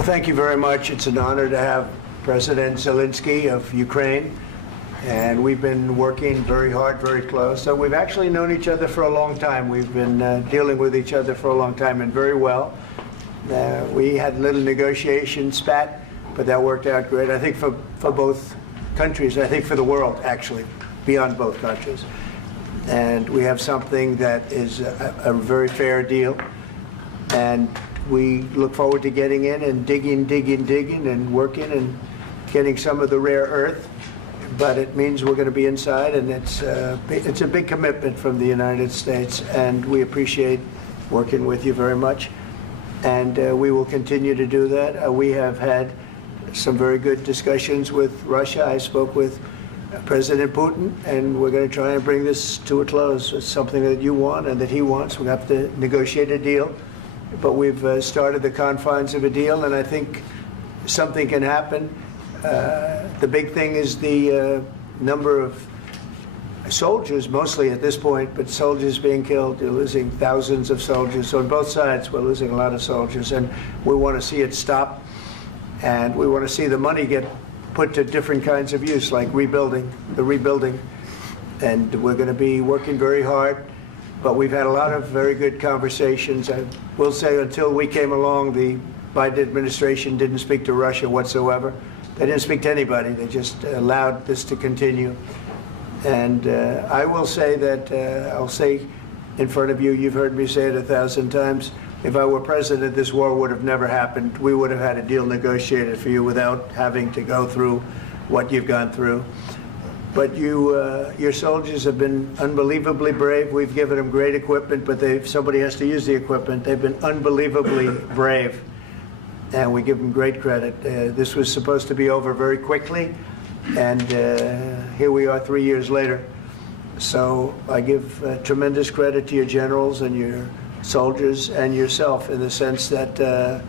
Well, thank you very much. It's an honor to have President Zelenskyy of Ukraine, and we've been working very hard, very close. So we've actually known each other for a long time. We've been dealing with each other for a long time, and very well. We had a little negotiation spat, but that worked out great. I think for both countries, I think for the world, actually, beyond both countries. And we have something that is a very fair deal. And we look forward to getting in and digging and working and getting some of the rare earth. But it means we're going to be inside, and it's a big commitment from the United States, and we appreciate working with you very much. And we will continue to do that. We have had some very good discussions with Russia. I spoke with President Putin, and we're going to try and bring this to a close. It's something that you want and that he wants. We have to negotiate a deal. But we've started the confines of a deal, and I think something can happen. The big thing is the number of soldiers, mostly at this point, but soldiers being killed. You're losing thousands of soldiers. On both sides, we're losing a lot of soldiers, and we want to see it stop. And we want to see the money get put to different kinds of use, like rebuilding. And we're going to be working very hard. But we've had a lot of very good conversations. I will say until we came along, the Biden administration didn't speak to Russia whatsoever. They didn't speak to anybody. They just allowed this to continue. And I will say that, I'll say in front of you, you've heard me say it 1,000 times, if I were president, this war would have never happened. We would have had a deal negotiated for you without having to go through what you've gone through. But your soldiers have been unbelievably brave. We've given them great equipment, but somebody has to use the equipment. They've been unbelievably brave, and we give them great credit. This was supposed to be over very quickly, and here we are 3 years later. So I give tremendous credit to your generals and your soldiers and yourself in the sense that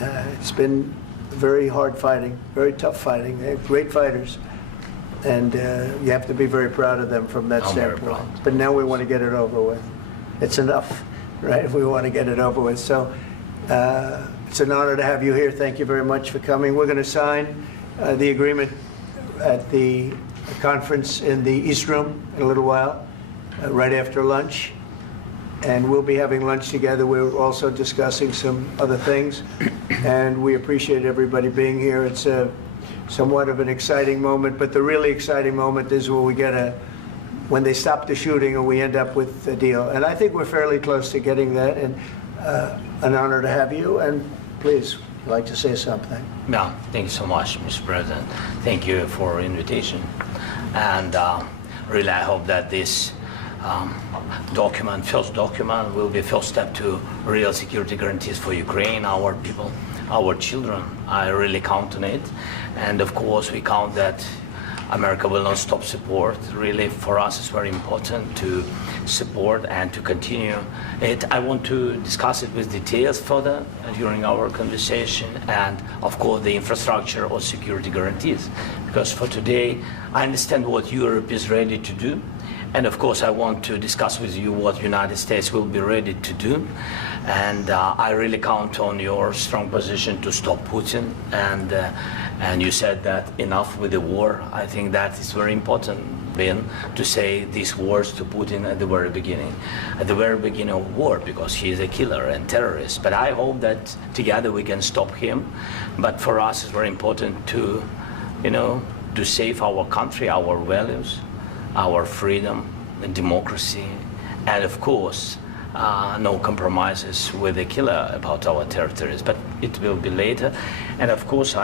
it's been very hard fighting, very tough fighting. They're great fighters. And you have to be very proud of them from that standpoint. But now we want to get it over with. It's enough, right? We want to get it over with. So it's an honor to have you here. Thank you very much for coming. We're going to sign the agreement at the conference in the East Room in a little while, right after lunch. And we'll be having lunch together. We're also discussing some other things. And we appreciate everybody being here. It's somewhat of an exciting moment, but the really exciting moment is when they stop the shooting and we end up with a deal. And I think we're fairly close to getting that, and an honor to have you. And please, if you'd like to say something. Yeah, thank you so much, Mr. President. Thank you for invitation. And really, I hope that this first document, will be first step to real security guarantees for Ukraine, our people, our children. I really count on it. And of course, we count that America will not stop support. Really, for us, it's very important to support and to continue it. I want to discuss it with details further during our conversation, and of course, the infrastructure or security guarantees. Because for today, I understand what Europe is ready to do. And of course, I want to discuss with you what the United States will be ready to do. And I really count on your strong position to stop Putin. And you said that enough with the war. I think that is very important, Ben, to say these words to Putin at the very beginning of war, because he is a killer and terrorist. But I hope that together we can stop him. But for us, it's very important to, to save our country, our values, our freedom and democracy, and of course, no compromises with the killer about our territories. But it will be later. And of course,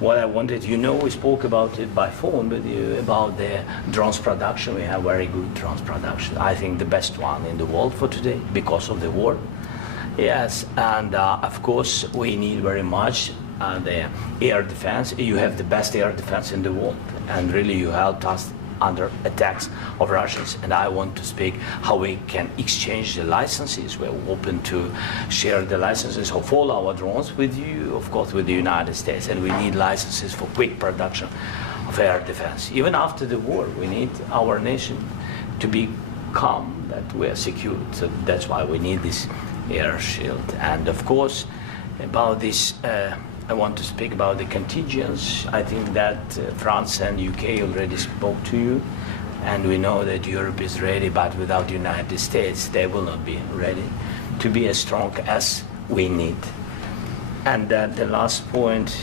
what I wanted, we spoke about it by phone with you about the drones production. We have very good drones production. I think the best one in the world for today because of the war. Yes, and of course, we need very much the air defense. You have the best air defense in the world, and really you helped us under attacks of Russians. And I want to speak how we can exchange the licenses. We're open to share the licenses of all our drones with you, of course, with the United States. And we need licenses for quick production of air defense. Even after the war, we need our nation to be calm, that we are secure. So that's why we need this air shield. And of course, about this I want to speak about the contingents. I think that France and UK already spoke to you, and we know that Europe is ready, but without the United States, they will not be ready to be as strong as we need. And the last point,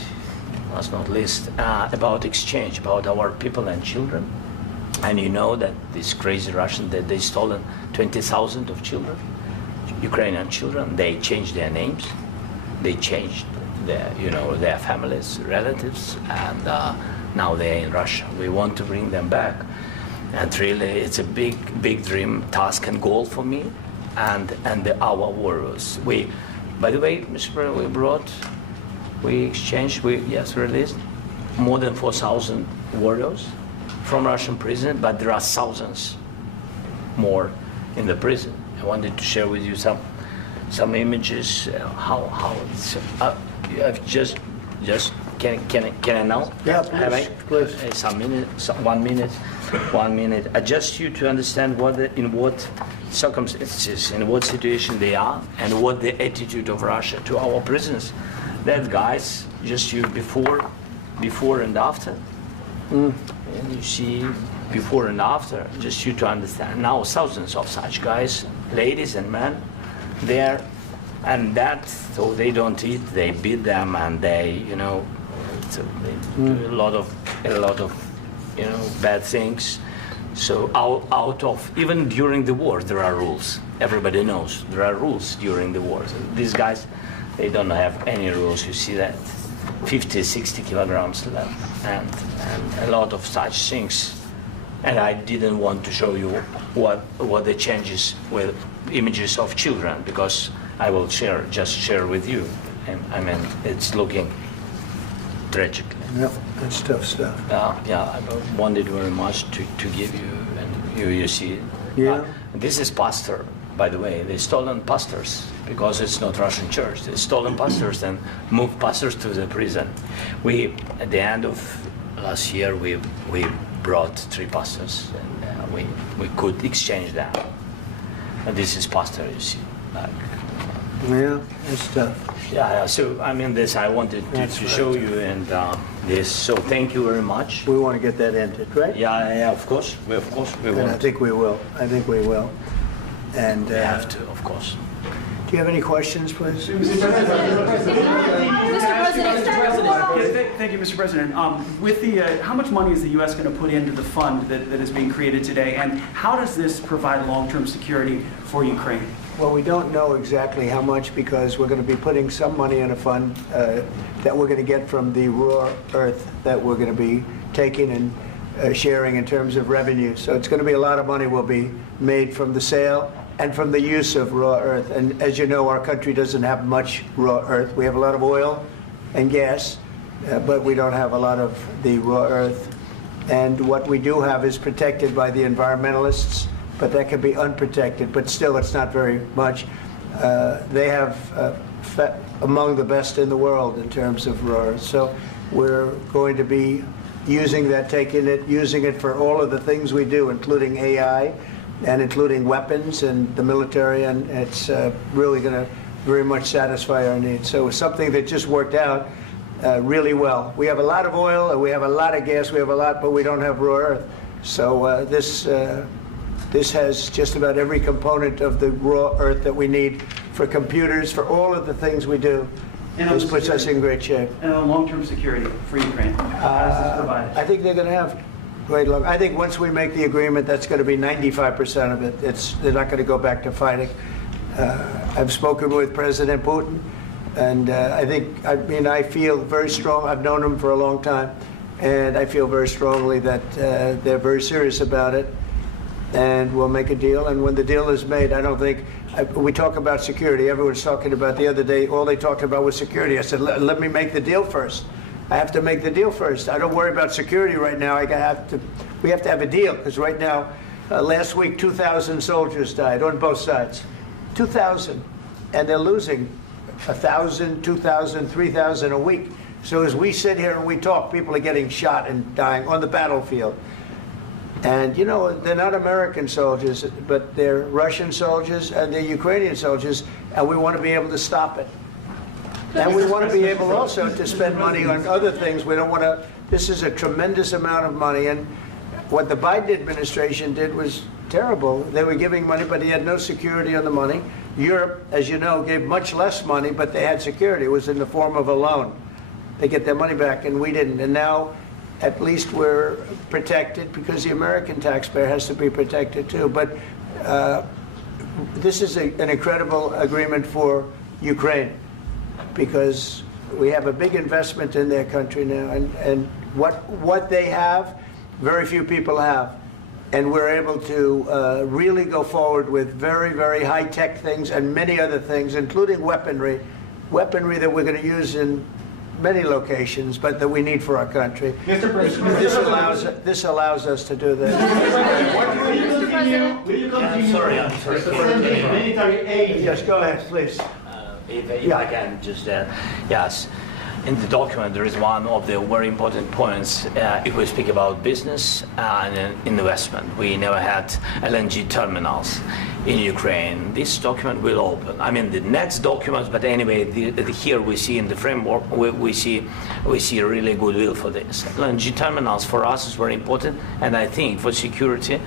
last not least, about exchange, about our people and children. And you know that these crazy Russians, that they stolen 20,000 of children, Ukrainian children. They changed their names, they changed their families, relatives, and now they're in Russia. We want to bring them back, and really, it's a big dream, task, and goal for me, and our warriors. By the way, Mr. President, we exchanged, released more than 4,000 warriors from Russian prison, but there are thousands more in the prison. I wanted to share with you some images. How it's. I've just can I now? Yeah, please. Some minutes, 1 minute, 1 minute. Just you to understand in what circumstances, in what situation they are, and what the attitude of Russia to our prisoners. That guys, just you before and after. And you see before and after, just you to understand. Now thousands of such guys, ladies and men, there, and that, so they don't eat, they beat them, and they, so they do a lot of, bad things. So out of, even during the war, there are rules. Everybody knows there are rules during the war. So these guys, they don't have any rules. You see that 50, 60 kilograms left, and a lot of such things. And I didn't want to show you what the changes with images of children, because I will just share with you. And I mean, it's looking tragic. Yep, that's tough stuff. I wanted very much to give you, and you see it. Yeah. This is pastor, by the way. They stolen pastors, because it's not Russian church. They stolen pastors and moved pastors to the prison. At the end of last year, we brought 3 pastors, and we could exchange them. And this is pastor, you see. Yeah, it's tough. Yeah. So I mean, this I wanted to show you, and this. So thank you very much. We want to get that ended, right? Yeah. Of course, we And I want. think we will. And We have to, of course. do you have any questions, please? Mr. President, thank you, Mr. President. With the, how much money is the U.S. going to put into the fund that is being created today, and how does this provide long-term security for Ukraine? Well, we don't know exactly how much, because we're going to be putting some money in a fund that we're going to get from the raw earth that we're going to be taking and sharing in terms of revenue. So it's going to be a lot of money will be made from the sale and from the use of raw earth. And as you know, our country doesn't have much raw earth. We have a lot of oil and gas, but we don't have a lot of the raw earth. And what we do have is protected by the environmentalists, but that can be unprotected, but still it's not very much. They have among the best in the world in terms of raw earth. So we're going to be using that, using it for all of the things we do, including AI and including weapons and the military, and it's really going to very much satisfy our needs. So it's something that just worked out really well. We have a lot of oil, and we have a lot of gas, we have a lot, but we don't have raw earth. So this has just about every component of the raw earth that we need for computers, for all of the things we do. This puts us in great shape. And on long-term security for Ukraine, how does this provide it? I think they're going to have great luck. I think once we make the agreement, that's going to be 95% of it. They're not going to go back to fighting. I've spoken with President Putin, and I feel very strong. I've known him for a long time, and I feel very strongly that they're very serious about it, and we'll make a deal. And when the deal is made, I don't think, we talk about security. Everyone's talking about the other day, all they talked about was security. I said, let me make the deal first. I have to make the deal first. I don't worry about security right now. We have to have a deal, because right now, last week, 2,000 soldiers died on both sides. 2,000. And they're losing 1,000, 2,000, 3,000 a week. So as we sit here and we talk, people are getting shot and dying on the battlefield. And, they're not American soldiers, but they're Russian soldiers and they're Ukrainian soldiers, and we want to be able to stop it. And we want to be able also to spend money on other things. We don't want to, this is a tremendous amount of money. And what the Biden administration did was terrible. They were giving money, but he had no security on the money. Europe, as you know, gave much less money, but they had security. It was in the form of a loan. They get their money back, and we didn't. And now, at least we're protected because the American taxpayer has to be protected too. But this is an incredible agreement for Ukraine because we have a big investment in their country now, and what they have, very few people have. And we're able to really go forward with very, very high-tech things and many other things, including weaponry that we're going to use in many locations, but that we need for our country. Mr. President, This allows us to do that. will you continue I'm sorry. sending military aid? Yes, go ahead, please. If I can just, yes. In the document, there is one of the very important points. If we speak about business and investment, we never had LNG terminals in Ukraine. This document will open. I mean, the next documents, but anyway, here we see in the framework, we see really goodwill for this. LNG terminals for us is very important, and I think for security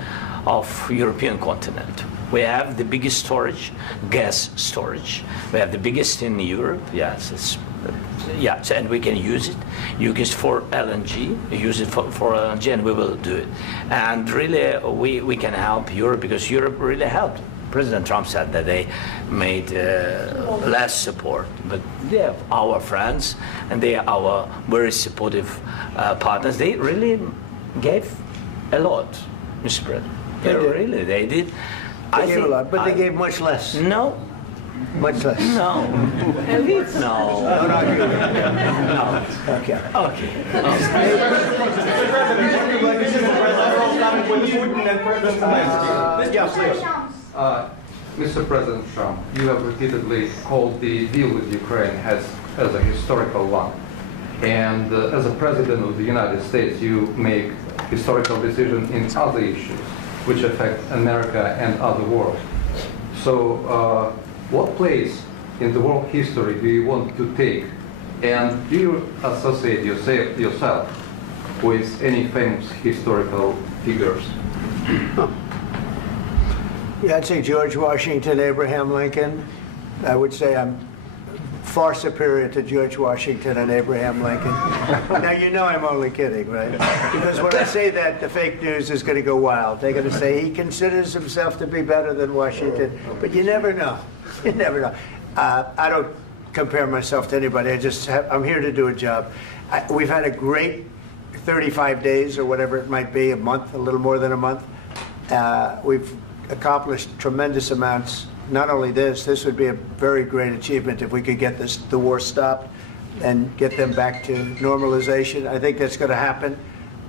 of European continent. We have the biggest storage, gas storage. We have the biggest in Europe. Yes, and we can use it. Use it for LNG. Use it for LNG, and we will do it. And really, we can help Europe because Europe really helped. President Trump said that they made less support, but they are our friends and they are our very supportive partners. They really gave a lot, Mr. President. They did. They gave a lot, but they gave much less. No. Much less. No. No. No. Okay. Mr. President Trump, you have repeatedly called the deal with Ukraine as a historical one. And as a President of the United States, you make historical decisions in other issues which affect America and other world. So what place in the world history do you want to take? And do you associate yourself with any famous historical figures? Yeah, I'd say George Washington, Abraham Lincoln. I would say I'm far superior to George Washington and Abraham Lincoln. Now, you know I'm only kidding, right? Because when I say that, the fake news is going to go wild. They're going to say he considers himself to be better than Washington. But you never know. You never know. I don't compare myself to anybody. I'm here to do a job. We've had a great 35 days or whatever it might be, a month, a little more than a month. We've accomplished tremendous amounts. Not only this would be a very great achievement if we could get the war stopped and get them back to normalization. I think that's going to happen.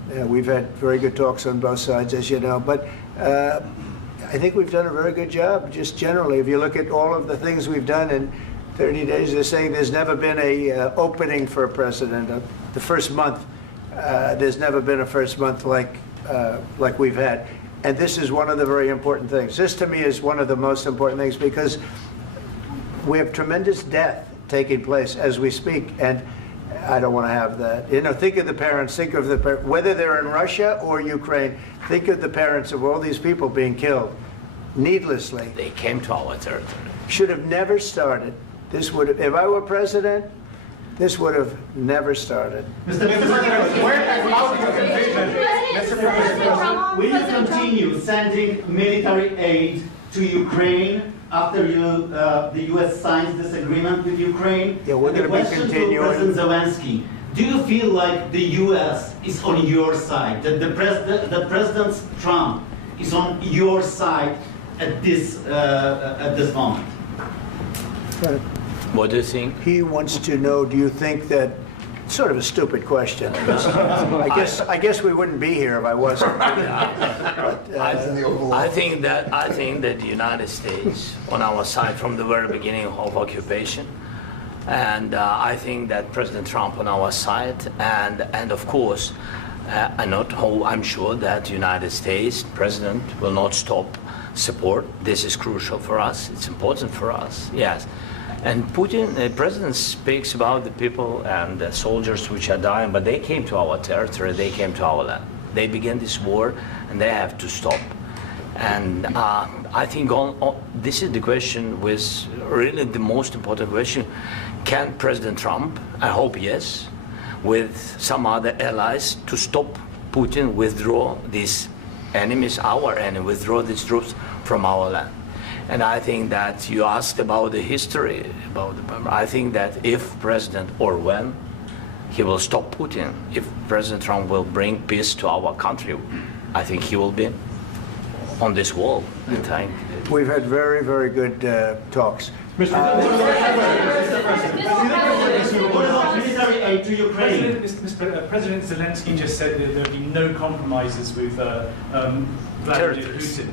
We've had very good talks on both sides, as you know. But I think we've done a very good job, just generally. If you look at all of the things we've done in 30 days, they're saying there's never been a opening for a president. The first month, there's never been a first month like we've had. And this is one of the very important things. This, to me, is one of the most important things because we have tremendous death taking place as we speak, and I don't want to have that. You know, think of the parents, whether they're in Russia or Ukraine, think of the parents of all these people being killed needlessly. They came to our territory. Should have never started. This would have, if I were president, this would have never started. Mr. President, where has out your conviction? Mr. President, will you continue sending military aid to Ukraine after the U.S. signs this agreement with Ukraine? Yeah, we're going to be continuing. The question to President Zelenskyy: do you feel like the U.S. is on your side? That the President Trump is on your side at this moment? Right. What do you think? He wants to know, do you think that, sort of a stupid question. I guess we wouldn't be here if I wasn't. But, I think that the United States on our side from the very beginning of occupation, and I think that President Trump on our side, and of course, I'm sure that the United States President will not stop support. This is crucial for us. It's important for us. Yes. And Putin, the president speaks about the people and the soldiers which are dying, but they came to our territory, they came to our land. They began this war, and they have to stop. And I think this is the question, with really the most important question. Can President Trump, I hope yes, with some other allies, to stop Putin, withdraw these enemies, our enemy, withdraw these troops from our land? And I think that you asked about the history, I think that if President, or when, he will stop Putin, if President Trump will bring peace to our country, I think he will be on this wall. I think. We've had very, very good talks. What about military aid to Ukraine? President Zelenskyy just said that there would be no compromises with Vladimir Putin.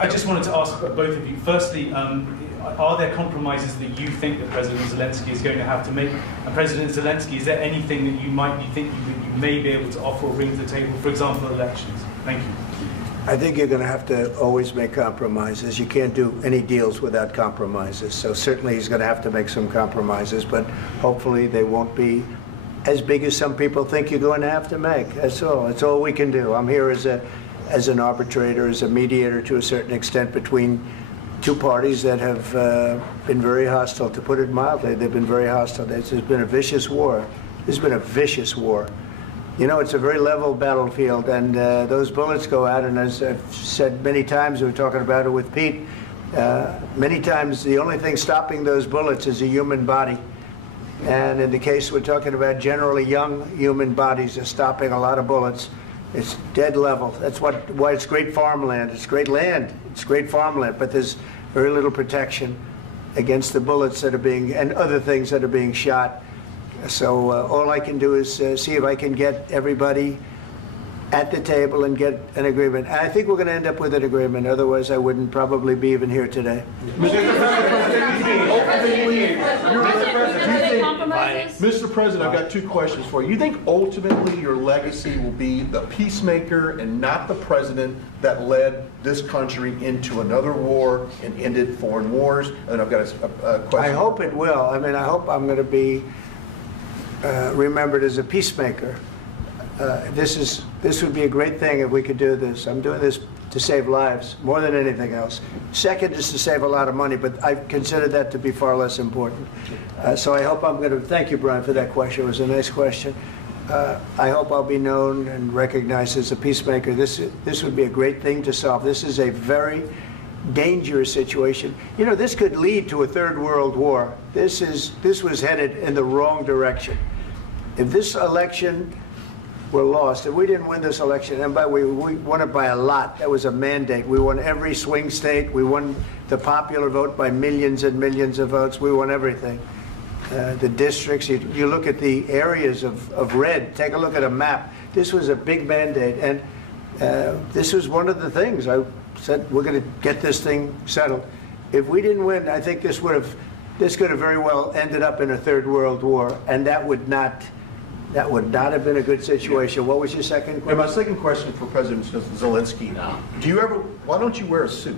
I just wanted to ask both of you, firstly, are there compromises that you think that President Zelenskyy is going to have to make? And President Zelenskyy, is there anything that you might be thinking that you may be able to offer or bring to the table, for example, elections? Thank you. I think you're going to have to always make compromises. You can't do any deals without compromises. So certainly he's going to have to make some compromises, but hopefully they won't be as big as some people think you're going to have to make. That's all. That's all we can do. I'm here as an arbitrator, as a mediator to a certain extent between two parties that have been very hostile, to put it mildly. They've been very hostile. There's been a vicious war. There's been a vicious war. You know, it's a very level battlefield, and those bullets go out, and as I've said many times, we were talking about it with Pete, many times the only thing stopping those bullets is a human body. And in the case we're talking about, generally young human bodies are stopping a lot of bullets. It's dead level. That's why it's great farmland. It's great land. It's great farmland, but there's very little protection against the bullets that are being, and other things that are being shot. So all I can do is see if I can get everybody at the table and get an agreement. And I think we're going to end up with an agreement. Otherwise, I wouldn't probably be even here today. Mr. President, I've got two questions for you. You think ultimately your legacy will be the peacemaker and not the president that led this country into another war and ended foreign wars? And I've got a question. I hope it will. I mean, I hope I'm going to be remembered as a peacemaker. This would be a great thing if we could do this. I'm doing this to save lives more than anything else. Second is to save a lot of money, but I consider that to be far less important. So I hope I'm going to, thank you, Brian, for that question. It was a nice question. I hope I'll be known and recognized as a peacemaker. This would be a great thing to solve. This is a very dangerous situation. You know, this could lead to a third world war. This was headed in the wrong direction. If this election were lost, if we didn't win this election, and by the way, we won it by a lot. That was a mandate. We won every swing state. We won the popular vote by millions and millions of votes. We won everything. The districts, you look at the areas of red, take a look at a map. This was a big mandate, and this was one of the things. I said, we're going to get this thing settled. If we didn't win, I think this could have very well ended up in a third world war, and that would not have been a good situation. What was your second question? And my second question for President Zelenskyy, why don't you wear a suit?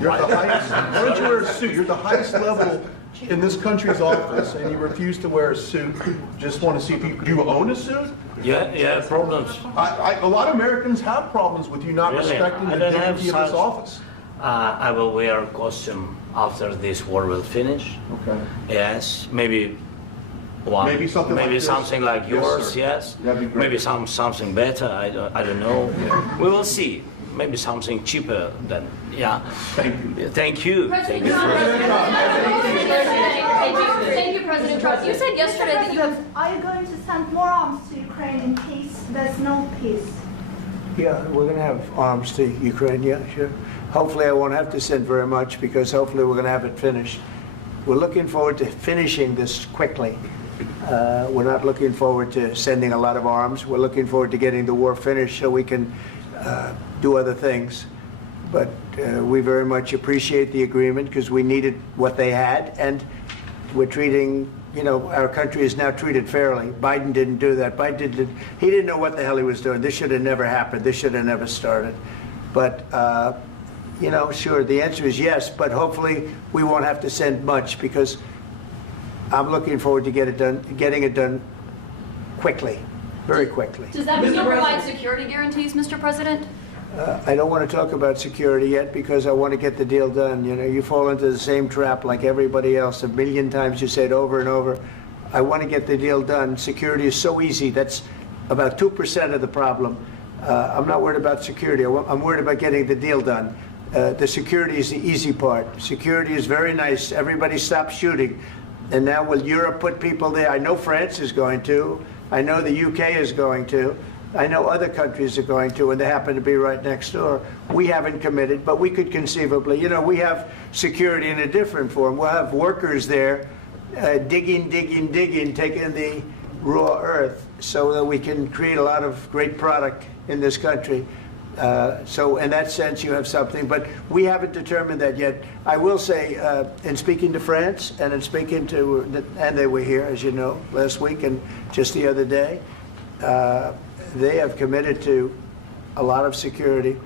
You're at the highest, why don't you wear a suit? You're at the highest level in this country's office, and you refuse to wear a suit. Just want to see if do you own a suit? Yeah, problems. A lot of Americans have problems with you not respecting the dignity of this office. I will wear a costume after this war will finish. Okay. Yes, maybe one. Maybe something like this? Something like yours, sir. yes. That'd be great. Maybe something better, I don't know. Yeah. We will see. Maybe something cheaper than, yeah. Thank you. Thank you. President Trump. Thank you, President Trump. You said yesterday that you have... Are you going to send more arms to Ukraine in case there's no peace? Yeah, we're going to have arms to Ukraine, yeah, sure. Hopefully I won't have to send very much, because hopefully we're going to have it finished. We're looking forward to finishing this quickly. We're not looking forward to sending a lot of arms. We're looking forward to getting the war finished so we can do other things. But we very much appreciate the agreement, because we needed what they had, and we're treating, you know, our country is now treated fairly. Biden didn't do that. He didn't know what the hell he was doing. This should have never happened. This should have never started. But, you know, sure, the answer is yes, but hopefully we won't have to send much, because I'm looking forward to getting it done quickly, very quickly. Does that mean you'll provide security guarantees, Mr. President? I don't want to talk about security yet, because I want to get the deal done. You know, you fall into the same trap like everybody else. A million times you say it over and over. I want to get the deal done. Security is so easy. That's about 2% of the problem. I'm not worried about security. I'm worried about getting the deal done. The security is the easy part. Security is very nice. Everybody stopped shooting. And now will Europe put people there? I know France is going to. I know the UK is going to. I know other countries are going to, and they happen to be right next door. We haven't committed, but we could conceivably. You know, we have security in a different form. We'll have workers there digging, taking the raw earth so that we can create a lot of great product in this country. So in that sense, you have something, but we haven't determined that yet. I will say, in speaking to France and in speaking to, and they were here, as you know, last week and just the other day, they have committed to a lot of security.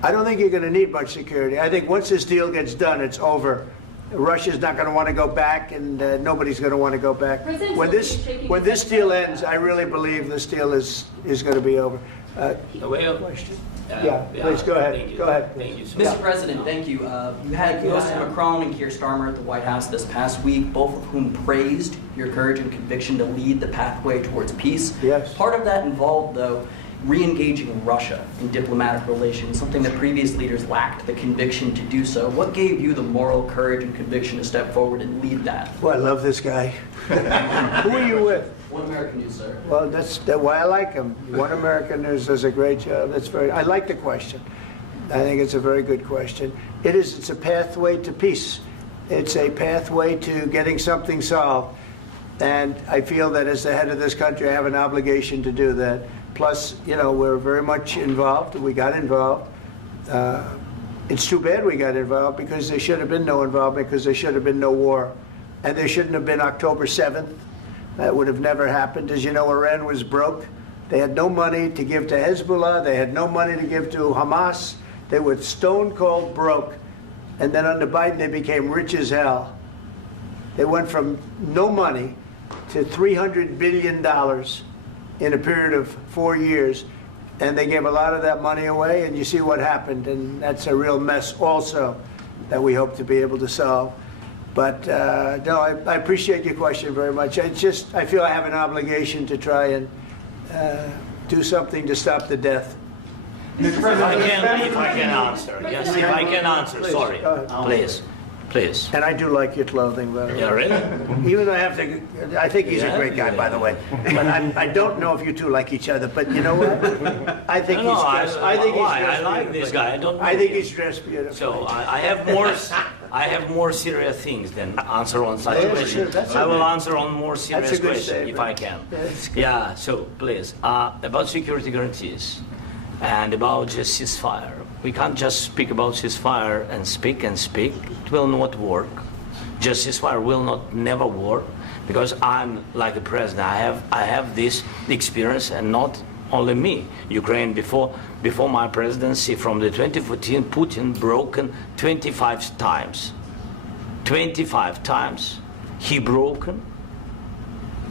I don't think you're going to need much security. I think once this deal gets done, it's over. Russia's not going to want to go back, and nobody's going to want to go back. When this deal ends, I really believe this deal is going to be over. Question? Yeah, please go ahead. Thank you. Go ahead. Thank you so Mr. much. President, thank you. You had President Macron and Keir Starmer at the White House this past week, both of whom praised your courage and conviction to lead the pathway towards peace. Yes. Part of that involved, though, re-engaging Russia in diplomatic relations, something that previous leaders lacked the conviction to do so. What gave you the moral courage and conviction to step forward and lead that? Well, I love this guy. Who are you with? One American News, sir. Well, that's why I like him. One American News does a great job. I like the question. I think it's a very good question. It's a pathway to peace. It's a pathway to getting something solved. And I feel that as the head of this country, I have an obligation to do that. Plus, you know, we're very much involved. We got involved. It's too bad we got involved, because there should have been no involvement, because there should have been no war. And there shouldn't have been October 7th. That would have never happened. As you know, Iran was broke. They had no money to give to Hezbollah. They had no money to give to Hamas. They were stone cold broke. And then under Biden, they became rich as hell. They went from no money to $300 billion in a period of 4 years. And they gave a lot of that money away, and you see what happened. And that's a real mess also that we hope to be able to solve. But no, I appreciate your question very much. I feel I have an obligation to try and do something to stop the death. If I can answer. Yes, if I can answer. Sorry. Please. And I do like your clothing, by the way. Yeah, really? Even though I think he's a great guy, by the way. But I don't know if you two like each other. But you know what? I think he's dressed. I like this guy. I think he's dressed beautifully. So I have more serious things than answer on such questions. Sure, I will answer on more serious questions statement. if I can. Yeah, So please, about security guarantees and about just ceasefire. We can't just speak about ceasefire and speak. It will not work. Just ceasefire will never work, because I'm like the president. I have this experience, and not only me. Ukraine before my presidency, from the 2014, Putin broken 25 times. 25 times he broken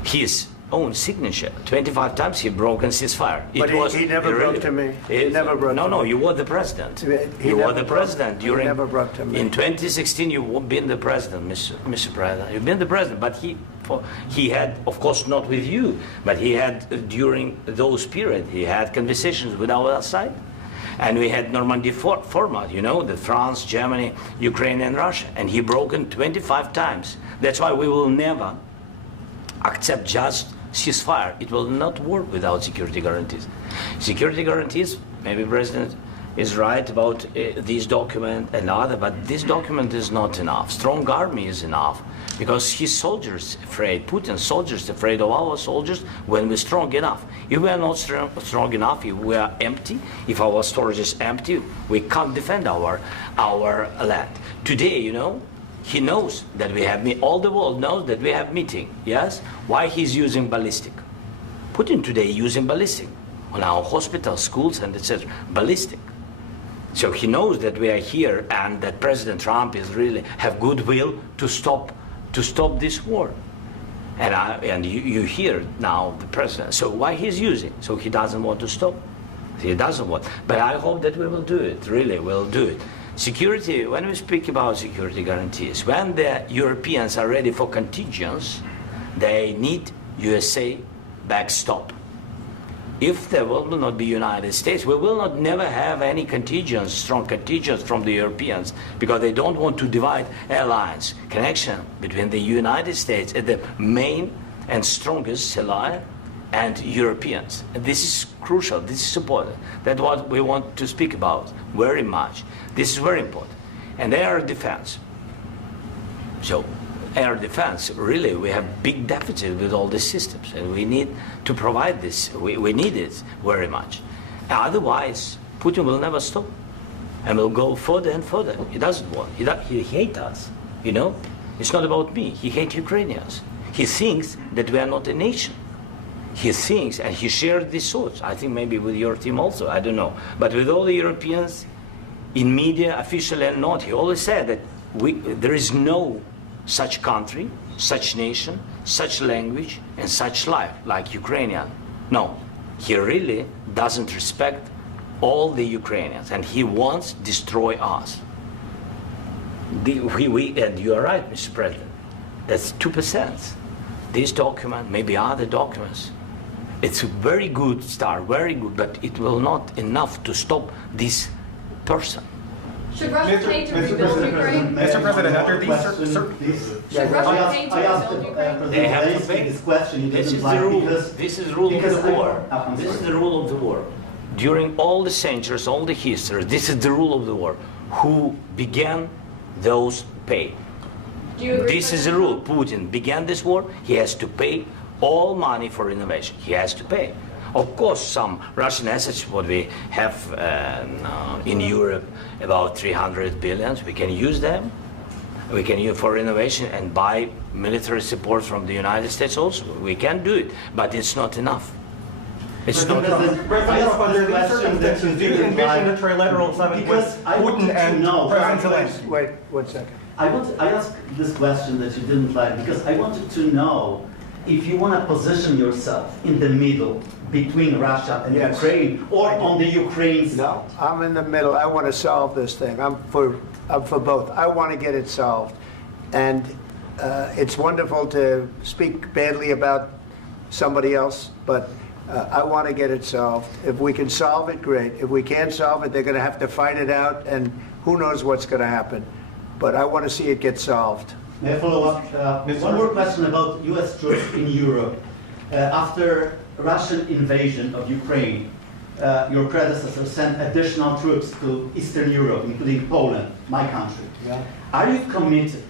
his own signature. 25 times he broken ceasefire. But he never broke to me. He never broke to me. No, you were the president. You were the president during. He never broke to me. In 2016, you've been the president, Mr. President. You've been the president, but he had, of course, not with you, but he had during those period. He had conversations with our side, and we had Normandy format. You know, the France, Germany, Ukraine, and Russia, and he broken 25 times. That's why we will never accept just ceasefire. It will not work without security guarantees. Security guarantees, maybe President is right about this document and other, but this document is not enough. Strong army is enough, because his soldiers afraid, Putin's soldiers afraid of our soldiers when we're strong enough. If we are not strong enough, if we are empty, if our storage is empty, we can't defend our land. Today, you know, he knows that we have all the world knows that we have meeting. Yes? Why he's using ballistic? Putin today using ballistic on our hospitals, schools, and etc. Ballistic. So he knows that we are here and that President Trump is really have goodwill to stop this war. And you hear now the president. So why he's using? So he doesn't want to stop. He doesn't want. But I hope that we will do it. Really, we'll do it. Security. When we speak about security guarantees, when the Europeans are ready for contingents, they need USA backstop. If there will not be United States, we will not never have any contingents, strong contingents from the Europeans, because they don't want to divide alliance connection between the United States as the main and strongest ally and Europeans. And this is crucial, this is important. That's what we want to speak about very much. This is very important. And air defense. So air defense, really, we have big deficit with all these systems, and we need to provide this. We need it very much. Otherwise, Putin will never stop, and will go further and further. He doesn't want. He hates us. You know, it's not about me. He hates Ukrainians. He thinks that we are not a nation. He thinks, and he shared these thoughts. I think maybe with your team also. I don't know, but with all the Europeans, in media, officially and not, he always said that there is no such country, such nation, such language, and such life like Ukrainian. No, he really doesn't respect all the Ukrainians, and he wants to destroy us. And you are right, Mr. President. That's 2%. This document, maybe other documents, it's a very good start, very good, but it will not enough to stop this person. Should Russia pay to rebuild Ukraine? Mr. President, under these Should Russia pay to I asked rebuild Ukraine? They have to Zelenskyy pay. this question. You This didn't is the like rule. because- This is the rule of because the I- war. I'm This is sorry. the rule of the war. During all the centuries, all the history, this is the rule of the war. Who began, those pay. Do you agree? This is the rule. Putin began this war. He has to pay all money for innovation. He has to pay. Of course, some Russian assets, what we have in Europe, about 300 billion, we can use them. We can use for innovation and buy military support from the United States also. We can do it, but it's not enough. It's not enough. President, under these circumstances, do you envision a trilateral summit with Putin and President Zelenskyy? Wait 1 second. I asked this question that you didn't like because I wanted to know if you want to position yourself in the middle between Russia and Yes. Ukraine or on the Ukraine side. No, I'm in the middle. I want to solve this thing. I'm for both. I want to get it solved. And it's wonderful to speak badly about somebody else, but I want to get it solved. If we can solve it, great. If we can't solve it, they're going to have to fight it out, and who knows what's going to happen. But I want to see it get solved. May I follow up? One more question about U.S. troops in Europe. After Russian invasion of Ukraine, your predecessor sent additional troops to Eastern Europe, including Poland, my country. Yeah. Are you committed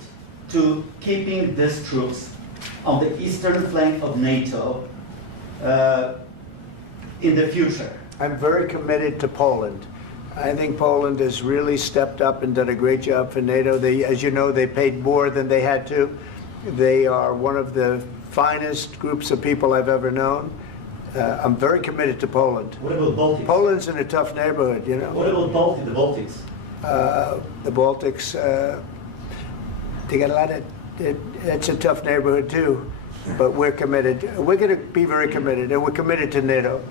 to keeping these troops on the eastern flank of NATO in the future? I'm very committed to Poland. I think Poland has really stepped up and done a great job for NATO. They, as you know, they paid more than they had to. They are one of the finest groups of people I've ever known. I'm very committed to Poland. What about Baltics? Poland's in a tough neighborhood, you know. What about the Baltics? The Baltics, they got a lot of, it's a tough neighborhood too, but we're committed. We're going to be very committed, and we're committed to NATO.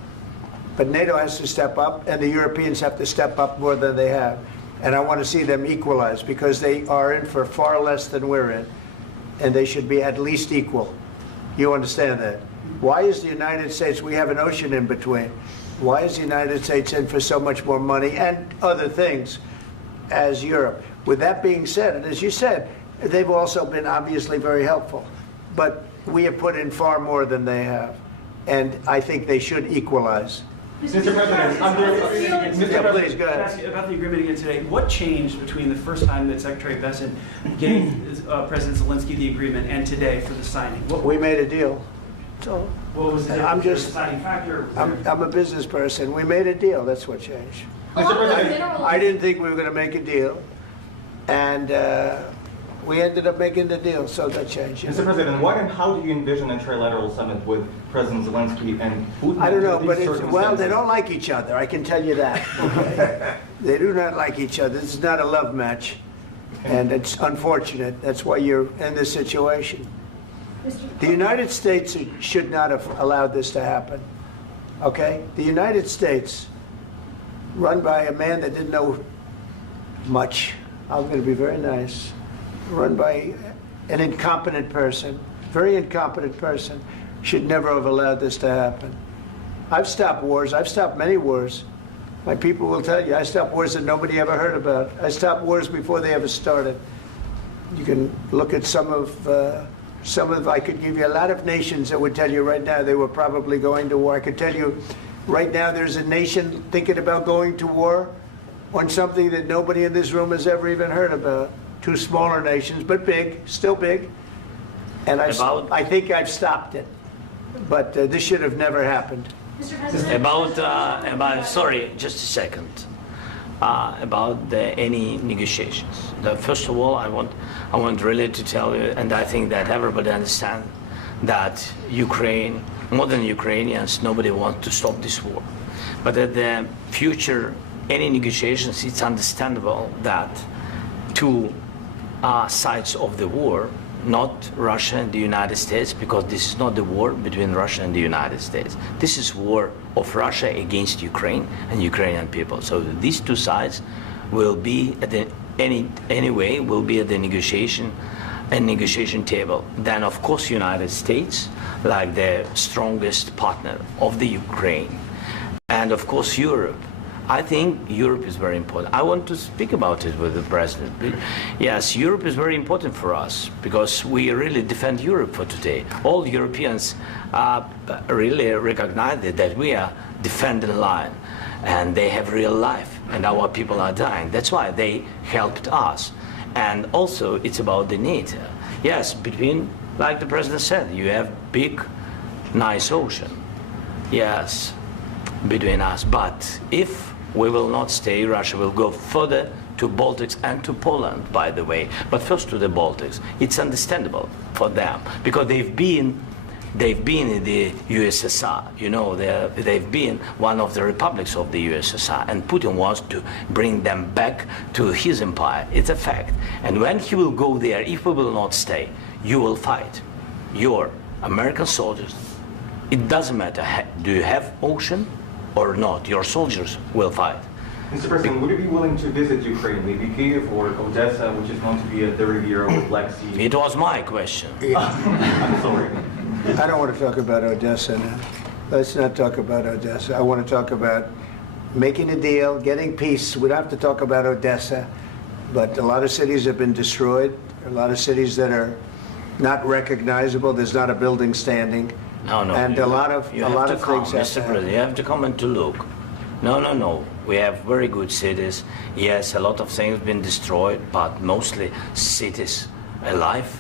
But NATO has to step up, and the Europeans have to step up more than they have. And I want to see them equalize, because they are in for far less than we're in, and they should be at least equal. You understand that? Why is the United States, we have an ocean in between, why is the United States in for so much more money and other things as Europe? With that being said, and as you said, they've also been obviously very helpful, but we have put in far more than they have, and I think they should equalize. Mr. President, Yeah, please, go ahead. Ask you about the agreement again today. What changed between the first time that Secretary Bessent gave President Zelenskyy the agreement and today for the signing? We made a deal. So What was the I'm just- deciding factor? I'm a business person. We made a deal. That's what changed. Along with minerals. I didn't think we were going to make a deal, and We ended up making the deal, so that changed. Mr. President, what and how do you envision a trilateral summit with President Zelenskyy and Putin? I don't know, under but these well, they circumstances? don't like each other, I can tell you that. Okay? They do not like each other. This is not a love match, and it's unfortunate. That's why you're in this situation. The United States should not have allowed this to happen, okay? The United States, run by a man that didn't know much, I'm going to be very nice, run by an incompetent person, very incompetent person, should never have allowed this to happen. I've stopped wars. I've stopped many wars. My people will tell you, I stopped wars that nobody ever heard about. I stopped wars before they ever started. You can look at some of, I could give you a lot of nations that would tell you right now they were probably going to war. I could tell you right now there's a nation thinking about going to war on something that nobody in this room has ever even heard about. Two smaller nations, but big, still big. And I think I've stopped it. But this should have never happened. Mr. President? Sorry, just a second. About any negotiations. First of all, I want really to tell you, and I think that everybody understands that Ukraine, more than Ukrainians, nobody wants to stop this war. But at the future, any negotiations, it's understandable that two sides of the war, not Russia and the United States, because this is not the war between Russia and the United States. This is war of Russia against Ukraine and Ukrainian people. So these two sides will be at the will be at the negotiation table. Then of course United States, like the strongest partner of the Ukraine, and of course Europe. I think Europe is very important. I want to speak about it with the president. Yes, Europe is very important for us because we really defend Europe for today. All Europeans really recognize that we are defending the line, and they have real life, and our people are dying. That's why they helped us. And also, it's about the NATO. Yes, between, like the president said, you have big, nice ocean. Yes, between us. But if we will not stay, Russia will go further to Baltics and to Poland, by the way. But first to the Baltics. It's understandable for them because they've been in the USSR. You know, they've been one of the republics of the USSR, and Putin wants to bring them back to his empire. It's a fact. And when he will go there, if we will not stay, you will fight. Your American soldiers, it doesn't matter, do you have ocean or not, your soldiers will fight. Mr. President, would you be willing to visit Ukraine, maybe Kyiv or Odessa, which is known to be a dirty area with Black Sea? It was my question. I'm sorry. I don't want to talk about Odessa now. Let's not talk about Odessa. I want to talk about making a deal, getting peace. We don't have to talk about Odessa, but a lot of cities have been destroyed. A lot of cities that are not recognizable. There's not a building standing. No, and a lot of things. Mr. President, you have to come and to look. No. We have very good cities. Yes, a lot of things have been destroyed, but mostly cities alive,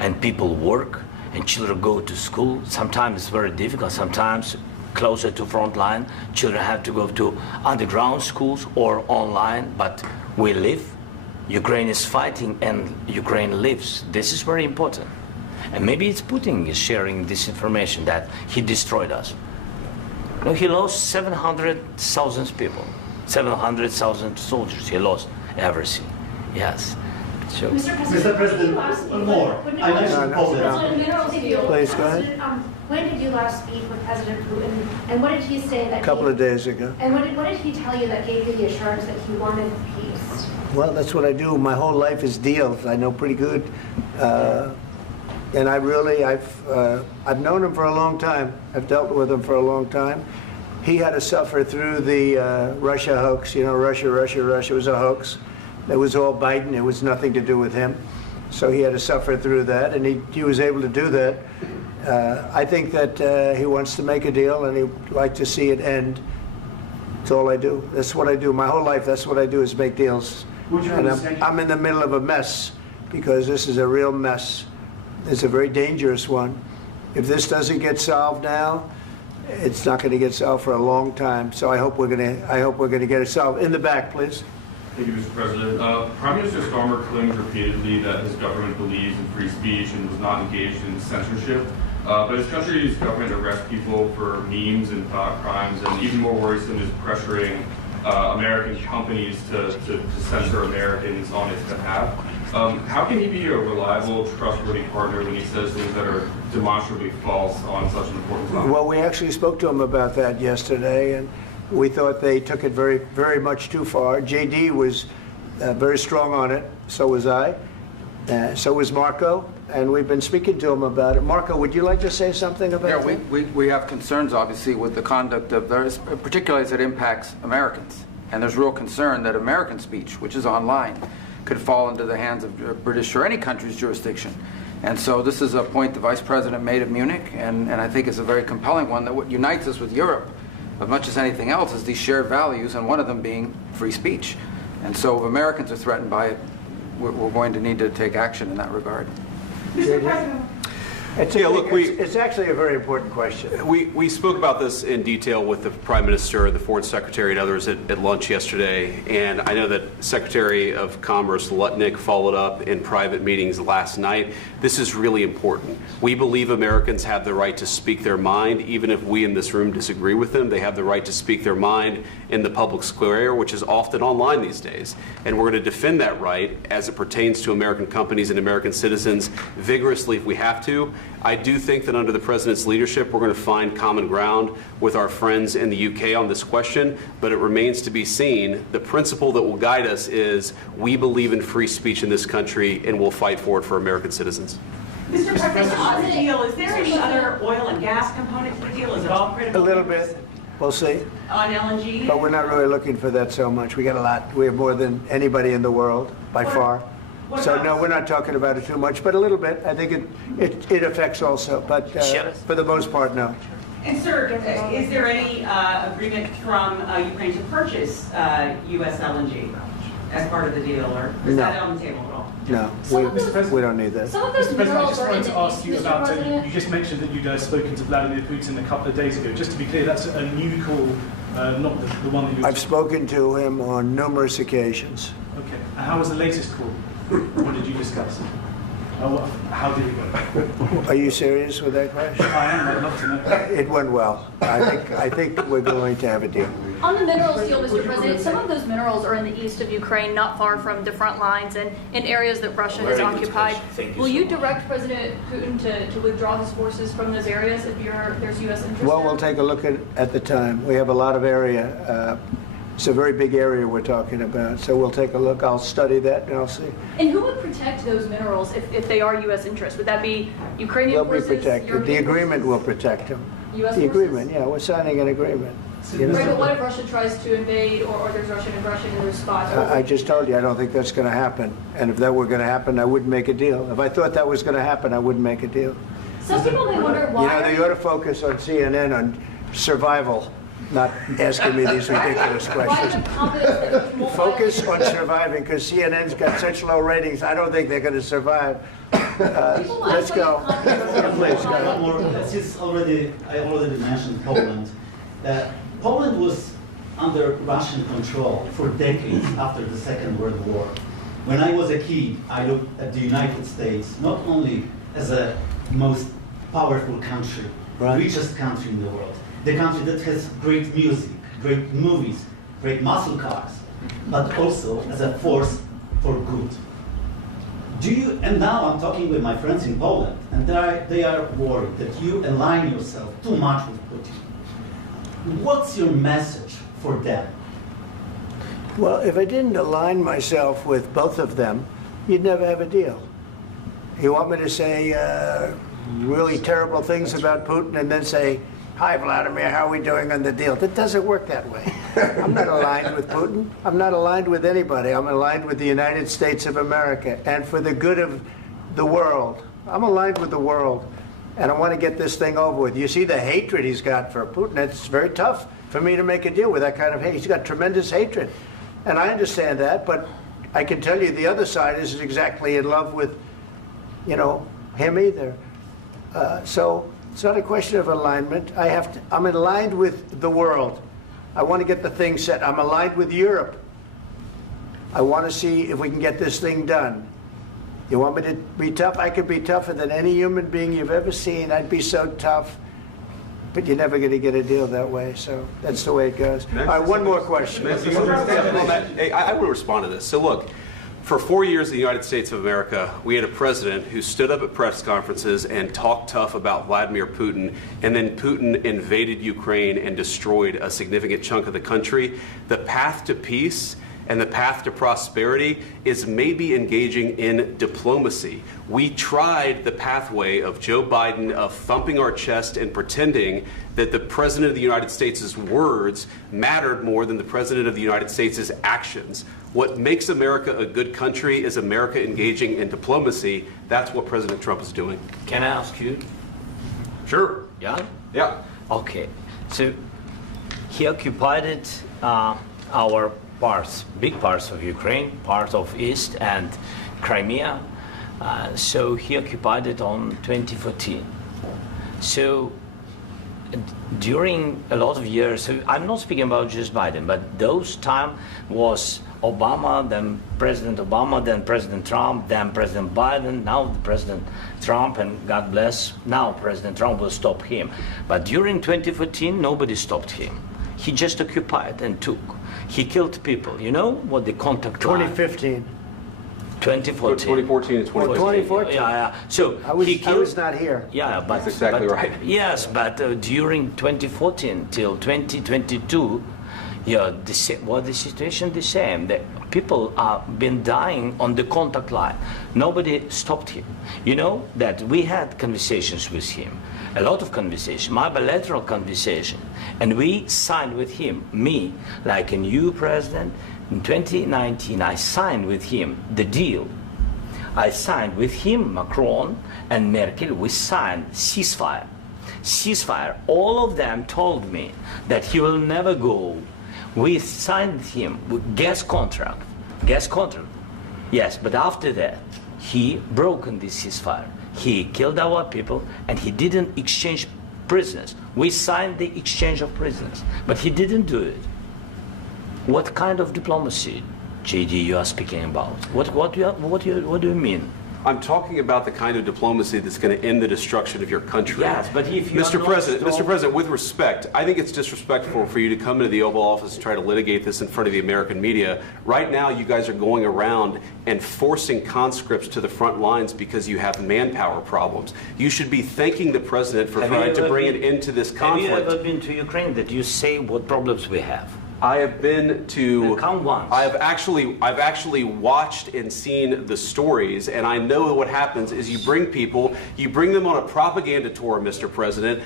and people work, and children go to school. Sometimes it's very difficult. Sometimes closer to front line, children have to go to underground schools or online. But we live. Ukraine is fighting, and Ukraine lives. This is very important. And maybe it's Putin is sharing this information that he destroyed us. No, he lost 700,000 people, 700,000 soldiers. He lost everything. Yes. So, Mr. President, one more. I mentioned Poland. Please, go ahead. When did you last speak with President Putin, and what did he say that? A couple of days ago. And what did he tell you that gave you the assurance that he wanted peace? Well, that's what I do. My whole life is deals. I know pretty good. And I've known him for a long time. I've dealt with him for a long time. He had to suffer through the Russia hoax. You know, Russia was a hoax. It was all Biden. It was nothing to do with him. So he had to suffer through that, and he was able to do that. I think that he wants to make a deal, and he'd like to see it end. That's all I do. That's what I do. My whole life, that's what I do is make deals. And I'm in the middle of a mess because this is a real mess. It's a very dangerous one. If this doesn't get solved now, it's not going to get solved for a long time. So I hope we're going to get it solved. In the back, please. Thank you, Mr. President. Prime Minister Starmer claims repeatedly that his government believes in free speech and was not engaged in censorship. But his country's government arrests people for memes and thought crimes, and even more worrisome is pressuring American companies to censor Americans on its behalf. How can he be a reliable, trustworthy partner when he says things that are demonstrably false on such an important topic? Well, we actually spoke to him about that yesterday, and we thought they took it very, very much too far. JD was very strong on it. So was I. So was Marco. And we've been speaking to him about it. Marco, would you like to say something about that? Yeah, we have concerns, obviously, with the conduct of theirs, particularly as it impacts Americans. And there's real concern that American speech, which is online, could fall into the hands of British or any country's jurisdiction. And so this is a point the Vice President made at Munich, and I think it's a very compelling one, that what unites us with Europe, as much as anything else, is these shared values, and one of them being free speech. And so if Americans are threatened by it, we're going to need to take action in that regard. Mr. President. It's actually a very important question. We spoke about this in detail with the Prime Minister, the Foreign Secretary, and others at lunch yesterday. And I know that Secretary of Commerce Lutnick followed up in private meetings last night. This is really important. We believe Americans have the right to speak their mind, even if we in this room disagree with them. They have the right to speak their mind in the public square, which is often online these days. And we're going to defend that right as it pertains to American companies and American citizens vigorously if we have to. I do think that under the President's leadership, we're going to find common ground with our friends in the UK on this question, but it remains to be seen. The principle that will guide us is we believe in free speech in this country, and we'll fight for it for American citizens. Mr. President, on the deal, is there any other oil and gas component to the deal? Is it all critical? A little bit. We'll see. On LNG? But we're not really looking for that so much. We got a lot. We have more than anybody in the world, by far. So no, we're not talking about it too much, but a little bit. I think it affects also, but for the most part, no. And sir, is there any agreement from Ukraine to purchase U.S. LNG as part of the deal, or is that on the table at all? No, we don't need that. Mr. President, I just wanted to ask you about, you just mentioned that you'd spoken to Vladimir Putin a couple of days ago. Just to be clear, that's a new call, not the one that you... I've spoken to him on numerous occasions. Okay. And how was the latest call? What did you discuss? How did it go? Are you serious with that question? I am. I'd love to know. It went well. I think we're going to have a deal. On the minerals deal, Mr. President, some of those minerals are in the east of Ukraine, not far from the front lines and in areas that Russia has occupied. Will you direct President Putin to withdraw his forces from those areas if there's U.S. interest? Well, we'll take a look at the time. We have a lot of area. It's a very big area we're talking about, so we'll take a look. I'll study that and I'll see. And who would protect those minerals if they are U.S. interests? Would that be Ukrainian forces? They'll be protected. The agreement will protect them. U.S. The forces? agreement, yeah, we're signing an agreement. Right, but what if Russia tries to invade or there's Russian aggression in those spots? I just told you I don't think that's going to happen. And if that were going to happen, I wouldn't make a deal. If I thought that was going to happen, I wouldn't make a deal. Some people may wonder why. You know, they ought to focus on CNN on survival, not asking me these ridiculous questions. Focus on surviving, because CNN's got such low ratings. I don't think they're going to survive. Let's go. Please go. Since I already mentioned Poland. Poland was under Russian control for decades after the Second World War. When I was a kid, I looked at the United States not only as a most powerful country, richest country in the world, the country that has great music, great movies, great muscle cars, but also as a force for good. And now I'm talking with my friends in Poland, and they are worried that you align yourself too much with Putin. What's your message for them? Well, if I didn't align myself with both of them, you'd never have a deal. You want me to say really terrible things about Putin and then say, "Hi, Vladimir, how are we doing on the deal?" That doesn't work that way. I'm not aligned with Putin. I'm not aligned with anybody. I'm aligned with the United States of America and for the good of the world. I'm aligned with the world, and I want to get this thing over with. You see the hatred he's got for Putin. It's very tough for me to make a deal with that kind of hate. He's got tremendous hatred, and I understand that, but I can tell you the other side isn't exactly in love with, him either. So it's not a question of alignment. I'm aligned with the world. I want to get the thing set. I'm aligned with Europe. I want to see if we can get this thing done. You want me to be tough? I could be tougher than any human being you've ever seen. I'd be so tough. But you're never going to get a deal that way, so that's the way it goes. All right, one more question. Hey, I will respond to this. So look, for 4 years in the United States of America, we had a president who stood up at press conferences and talked tough about Vladimir Putin, and then Putin invaded Ukraine and destroyed a significant chunk of the country. The path to peace and the path to prosperity is maybe engaging in diplomacy. We tried the pathway of Joe Biden of thumping our chest and pretending that the President of the United States' words mattered more than the President of the United States' actions. What makes America a good country is America engaging in diplomacy. That's what President Trump is doing. Can I ask you? Sure. Yeah? Yeah. Okay. So he occupied our parts, big parts of Ukraine, part of East and Crimea. So he occupied it on 2014. So during a lot of years, so I'm not speaking about just Biden, but those time was Obama, then President Obama, then President Trump, then President Biden, now President Trump, and God bless, now President Trump will stop him. But during 2014, nobody stopped him. He just occupied and took. He killed people. You know what the contact line? 2015. 2014 2014. and 2015. 2014. Yeah. So I was killed, not here. Yeah, but that's exactly right. Yes, but during 2014 till 2022, yeah, the situation the same. The people have been dying on the contact line. Nobody stopped him. You know that we had conversations with him, a lot of conversation, my bilateral conversation, and we signed with him, me, like a new president. In 2019, I signed with him the deal. I signed with him, Macron and Merkel, we signed ceasefire. Ceasefire. All of them told me that he will never go. We signed with him with gas contract. Gas contract. Yes, but after that, he broken this ceasefire. He killed our people and he didn't exchange prisoners. We signed the exchange of prisoners, but he didn't do it. What kind of diplomacy, JD, you are speaking about? What do you mean? I'm talking about the kind of diplomacy that's going to end the destruction of your country. Yes, but if you Mr. President, with respect, I think it's disrespectful for you to come into the Oval Office and try to litigate this in front of the American media. Right now, you guys are going around and forcing conscripts to the front lines because you have manpower problems. You should be thanking the President for trying to bring an end to this conflict. Have you ever been to Ukraine that you say what problems we have? I have been to. Count once. I've actually watched and seen the stories, and I know what happens is you bring them on a propaganda tour, Mr. President.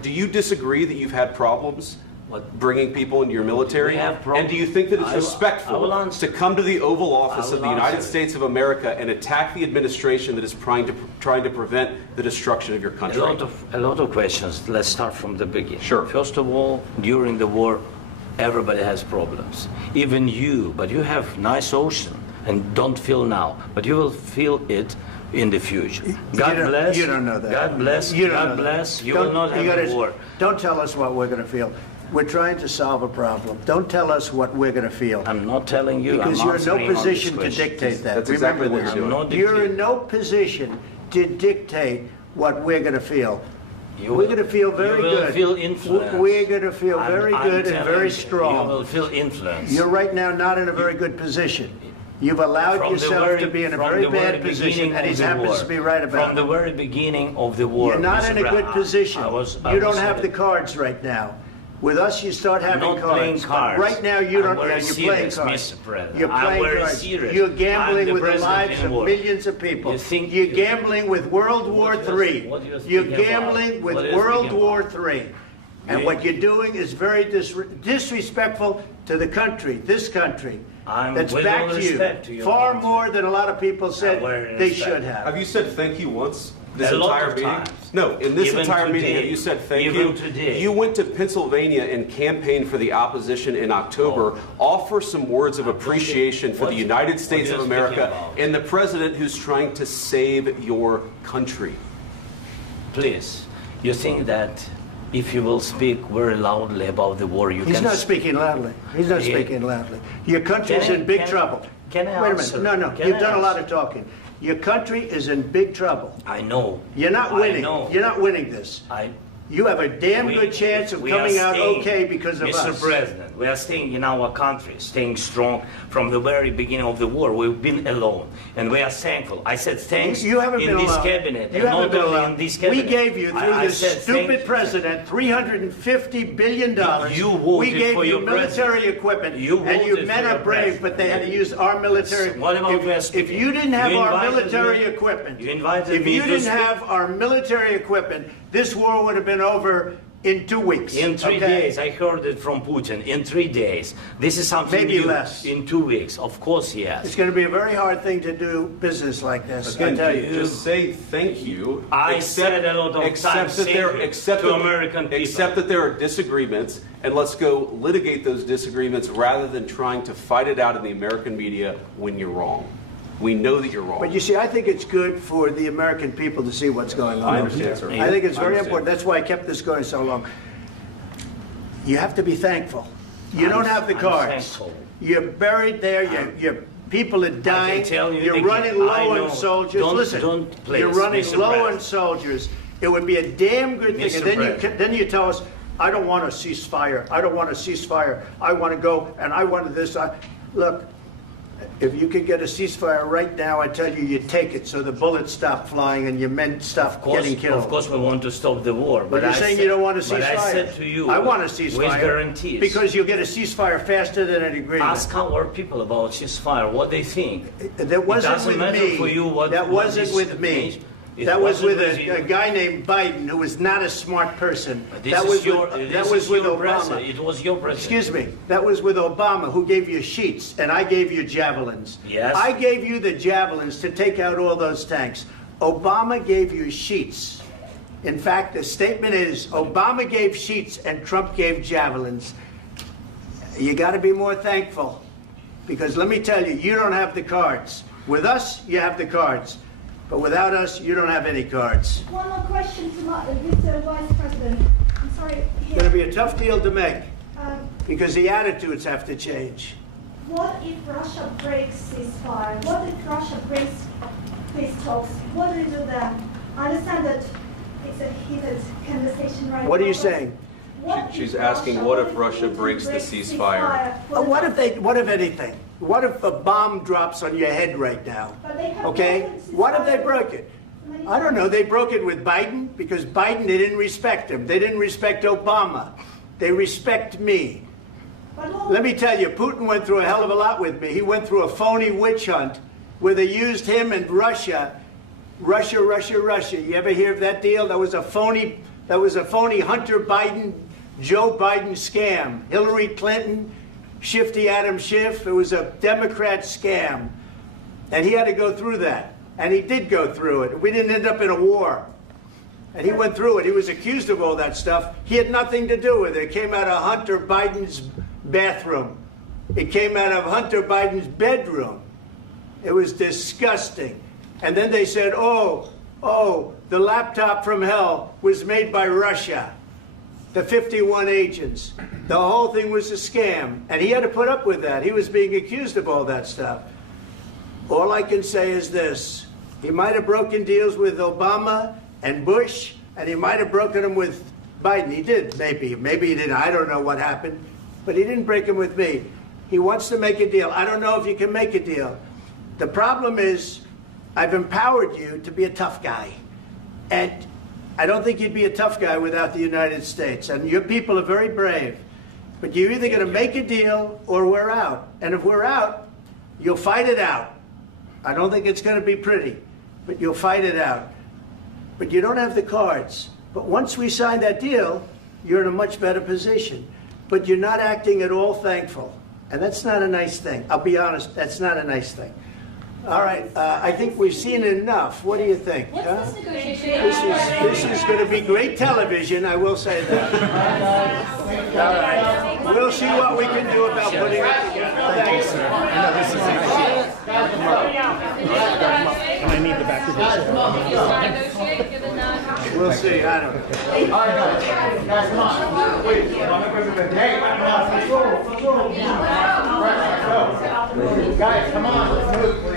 Do you disagree that you've had problems bringing people into your military? And do you think that it's respectful to come to the Oval Office of the United States of America and attack the administration that is trying to prevent the destruction of your country? A lot of questions. Let's start from the beginning. Sure. First of all, during the war, everybody has problems, even you, but you have nice ocean and don't feel now, but you will feel it in the future. God bless. You don't know that. God bless. You don't God know bless. That. You will not have a war. Don't tell us what we're going to feel. We're trying to solve a problem. Don't tell us what we're going to feel. I'm not telling you. Because you're in no position to dictate that. That's exactly what you're doing. You're in no position to dictate what we're going to feel. We're going to feel very good. You will feel influence. We're going to feel very good and very strong. You will feel influence. You're right now not in a very good position. You've allowed yourself to be in a very bad position, and he happens to be right about it. From the very beginning of the war. You're not in a good position. You don't have the cards right now. With us, you start having cards. Playing cards. Right now, you don't. You're playing cards. You're playing cards. You're gambling with the lives of millions of people. You're gambling with World War III. You're gambling with World War III. And what you're doing is very disrespectful to the country, this country. That's back to you. Far more than a lot of people said they should have. Have you said thank you once? This entire meeting? No, in this entire meeting, have you said thank you? Today. You went to Pennsylvania and campaigned for the opposition in October. Offer some words of appreciation for the United States of America and the president who's trying to save your country. Please, you think that if you will speak very loudly about the war, you can... He's not speaking loudly. He's not speaking loudly. Your country's in big trouble. Can I Wait a answer? minute. No. Can You've I done a lot answer? of talking. Your country is in big trouble. I know. You're not I winning. know. You're not winning this. You have a damn good chance of we coming are out staying, okay because of Mr. us. President, we are staying in our country, staying strong from the very beginning of the war. We've been alone, and we are thankful. I said thanks You haven't in been this alone. cabinet, You and haven't not been only alone. in this cabinet. We gave you, through I this said stupid president, $350 billion. You voted we gave for you your military president. equipment, You and you voted men for are your brave, president. but they had to use our military. What about If you didn't have You our invited military me- equipment, You invited if me you to didn't speak. have our military equipment, this war would have been over in 2 weeks. In 3 okay? days, I heard it from Putin. In 3 days, this is something Maybe new. less. In 2 weeks, of course, yes. It's going to be a very hard thing to do business like this. I Again, tell you. just say thank you. I said a lot of times thank you to American people. Accept that there are disagreements, and let's go litigate those disagreements rather than trying to fight it out in the American media when you're wrong. We know that you're wrong. But you see, I think it's good for the American people to see what's going on. I understand, sir. I think it's I very understand. important. That's why I kept this going so long. You have to be thankful. You don't have the I'm cards. thankful. You're buried there. Your people are dying. tell you You're again, running I low know. on soldiers. Don't- Listen, don't please, you're running Mr. low President. on soldiers. It would be a damn good thing. Mr. And then President. then you tell us, I don't want a ceasefire. I don't want a ceasefire. I want to go and I want this. Look. If you could get a ceasefire right now, I tell you, you'd take it so the bullets stop flying and your men stop getting killed. Of course, we want to stop the war. But you're saying you don't want a ceasefire. But I said to you, I want a ceasefire. with guarantees. Because you'll get a ceasefire faster than an agreement. Ask our people about ceasefire, what they think. That wasn't it doesn't with matter me. for you what That what wasn't is- with me. It That was wasn't with you. a guy named Biden, who was not a smart person. This That is was your, with, this that was is with your Obama. president. It was your president. Excuse me. That was with Obama, who gave you sheets, and I gave you javelins. Yes. I gave you the javelins to take out all those tanks. Obama gave you sheets. In fact, the statement is Obama gave sheets and Trump gave javelins. You got to be more thankful, because let me tell you, you don't have the cards. With us, you have the cards. But without us, you don't have any cards. One more question to Mr. Vice President. I'm sorry. It's going to be a tough deal to make, Um, because the attitudes have to change. What if Russia breaks ceasefire? What if Russia breaks peace talks? What do we do then? I understand that it's a heated conversation right now. What are you but saying? what She's if asking, what if Russia Putin breaks the breaks ceasefire? What if anything? What if a bomb drops on your head right now? But they have Okay? broken ceasefire. What if they broke it? I don't know. They broke it with Biden because Biden, they didn't respect him. They didn't respect Obama. They respect me. Let me tell you, Putin went through a hell of a lot with me. He went through a phony witch hunt where they used him and Russia. Russia. You ever hear of that deal? That was a phony Hunter Biden, Joe Biden scam. Hillary Clinton, Shifty Adam Schiff. It was a Democrat scam. And he had to go through that. And he did go through it. We didn't end up in a war. And he went through it. He was accused of all that stuff. He had nothing to do with it. It came out of Hunter Biden's bathroom. It came out of Hunter Biden's bedroom. It was disgusting. And then they said, oh, the laptop from hell was made by Russia. The 51 agents. The whole thing was a scam. And he had to put up with that. He was being accused of all that stuff. All I can say is this. He might have broken deals with Obama and Bush, and he might have broken them with Biden. He did, maybe. Maybe he didn't. I don't know what happened. But he didn't break them with me. He wants to make a deal. I don't know if you can make a deal. The problem is, I've empowered you to be a tough guy. And I don't think you'd be a tough guy without the United States. And your people are very brave. But you're either going to make a deal or we're out. And if we're out, you'll fight it out. I don't think it's going to be pretty, but you'll fight it out. But you don't have the cards. But once we sign that deal, you're in a much better position. But you're not acting at all thankful. And that's not a nice thing. I'll be honest, that's not a nice thing. All right, I think we've seen enough. What do you think? What's huh? this negotiation? This is going to be great television, I will say that. All right. We'll see what we can do about putting it together. Thank you, sir. I know this is I need the back of this. We'll see. I don't know. All right, guys, come on. Wait, hey, let's go. Guys, come on, let's move.